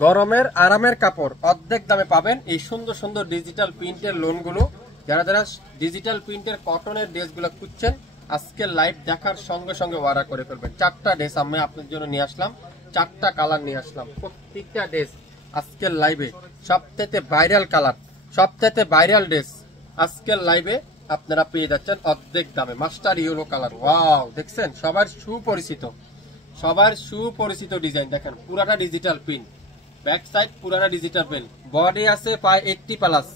গরমের আরামের কাপড় অর্ধেক দামে পাবেন এই সুন্দর সুন্দর ডিজিটাল প্রিন্টের লোনগুলো। যারা যারা ডিজিটাল প্রিন্টের কটনের ড্রেসগুলো খুঁজছেন আজকে লাইভ দেখার সঙ্গে সঙ্গে অর্ডার করে ফেলবেন। 4টা ড্রেস আমি আপনাদের জন্য নিয়ে আসলাম, 4টা কালার নিয়ে আসলাম। প্রত্যেকটা ড্রেস আজকের লাইভে সবথেকে ভাইরাল কালার, সবথেকে ভাইরাল ড্রেস আজকের লাইভে আপনারা পেয়ে যাচ্ছেন অর্ধেক দামে। মাস্টার ইয়েলো কালার, ওয়াও দেখছেন, সবার সুপরিচিত ডিজাইন। দেখেন পুরাটা ডিজিটাল প্রিন্ট, ব্যাক সাইড পুরাটা ডিজিটাল প্রিন্ট, বডি আছে প্রায় 80+,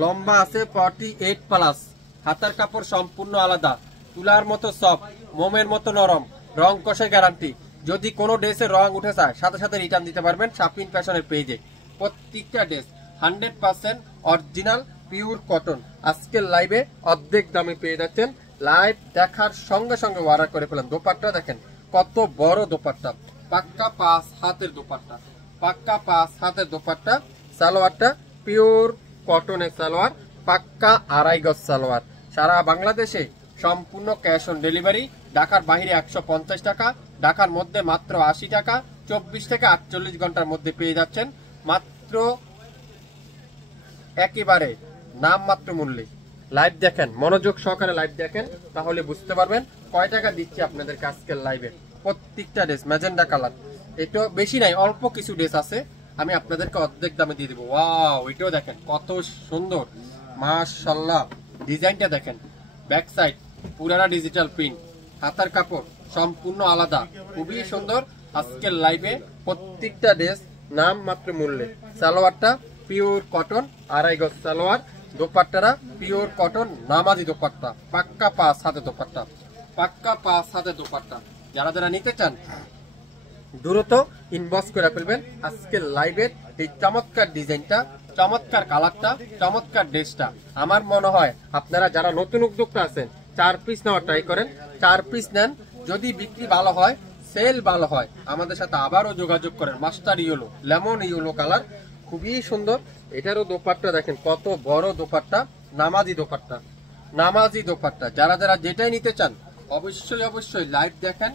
লম্বা আছে 48+। হাতার কাপড় সম্পূর্ণ আলাদা, তুলার মতো সফট, মোমের মতো নরম, রং কষে গ্যারান্টি। যদি কোনো ড্রেসের রং উঠে যায় সাথে সাথে রিটার্ন দিতে পারবেন শাপিন ফ্যাশনের পেজে। প্রত্যেকটা ড্রেস 100% অরিজিনাল পিওর কটন আজকের লাইভে অর্ধেক দামে পেয়ে যাচ্ছেন। লাইভ দেখার সঙ্গে সঙ্গে অর্ডার করে ফেলেন। দোপাট্টা দেখেন কত বড় দোপাট্টা, পাক্কা 5 হাতের দোপাট্টা, পাক্কা 5 হাতের দোপাট্টা। সালোয়ারটা পিওর কটনের সালোয়ার, পাক্কা 2.5 গজ সালোয়ার। সারা বাংলাদেশে সম্পূর্ণ ক্যাশ অন ডেলিভারি। ঢাকার বাইরে 150 টাকা, ঢাকার মধ্যে মাত্র 80 টাকা। 24 থেকে 48 ঘন্টার মধ্যে পেয়ে যাচ্ছেন মাত্র একেবারে নামমাত্র মূল্যে। লাইভ দেখেন, মনোযোগ সহকারে লাইভ দেখেন, তাহলে বুঝতে পারবেন কয় টাকা দিচ্ছি আপনাদের আজকের লাইভে। প্রত্যেকটা ড্রেস ম্যাজেন্ডা কালার, এটা বেশি নাই, অল্প কিছু ড্রেস আছে, আমি আপনাদেরকে অর্ধেক দামে দিয়ে দেবো। ওয়াও, এটাও দেখেন কত সুন্দর, মাশাআল্লাহ। ডিজাইনটা দেখেন, ব্যাক সাইড পুরানা ডিজিটাল প্রিন্ট, হাতার কাপড় সম্পূর্ণ আলাদা, খুবই সুন্দর আজকের লাইভে। প্রত্যেকটা ড্রেস নাম মাত্র মূল্যে। সালোয়ারটা পিওর কটন 2.5 গজ সালোয়ার, দোপাট্টারা পিওর কটন নামাজি দোপাট্টা, পাক্কা 5 হাতে দোপাট্টা, পাক্কা 5 হাতে দোপাট্টা। যারা যারা নিতে চান দ্রুত ইনবক্স করে ফেলবেন। আজকের লাইভের এই চমৎকার ডিজাইনটা, চমৎকার কালারটা, চমৎকার ড্রেসটা আমার মনে হয় আপনারা যারা নতুন উদ্যোক্তা আছেন 4 পিস নেওয়ার ট্রাই করেন। 4 পিস নেন, যদি বিক্রি ভালো হয়, সেল ভালো হয়, আমাদের সাথে আবারও যোগাযোগ করেন। Master yellow, lemon yellow colour, খুবই সুন্দর। এটারও দোপাট্টা দেখেন কত বড় দোপাট্টা, নামাজি দোপাট্টা, নামাজি দোপাট্টা। যারা যারা যেটাই নিতে চান অবশ্যই অবশ্যই লাইভ দেখেন,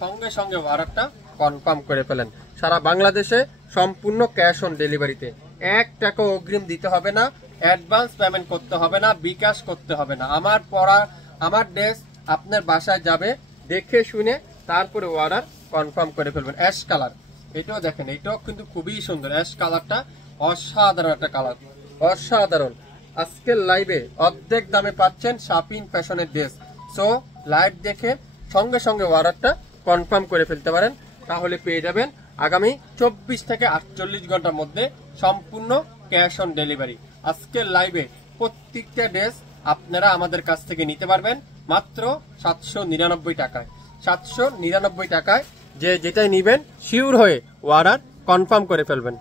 সঙ্গে সঙ্গে অর্ডারটা কনফার্ম করে ফেলেন। সারা বাংলাদেশে সম্পূর্ণ ক্যাশ অন ডেলিভারিতে, 1 টাকা অগ্রিম দিতে হবে না, অ্যাডভান্স পেমেন্ট করতে হবে না, বিকাশ করতে হবে না। আমার ড্রেস আপনার বাসায় যাবে, দেখে শুনে তারপরে অর্ডার কনফার্ম করে ফেলবেন। অ্যাশ কালার, এটাও দেখেন, এটাও কিন্তু খুবই সুন্দর। অ্যাশ কালারটা অসাধারণ একটা কালার, অসাধারণ। আজকের লাইভে অর্ধেক দামে পাচ্ছেন শাপিন ফ্যাশনের ড্রেস। সো লাইভ দেখে সঙ্গে সঙ্গে অর্ডারটা কনফার্ম করে ফেলতে পারেন, তাহলে পেয়ে যাবেন আগামী 24 থেকে 48 ঘন্টার মধ্যে সম্পূর্ণ ক্যাশ অন ডেলিভারি। আজকের লাইভে প্রত্যেকটা ড্রেস আপনারা আমাদের কাছ থেকে নিতে পারবেন মাত্র 799 টাকায়। 799 টাকায় যে যেটাই নিবেন শিওর হয়ে অর্ডার কনফার্ম করে ফেলবেন।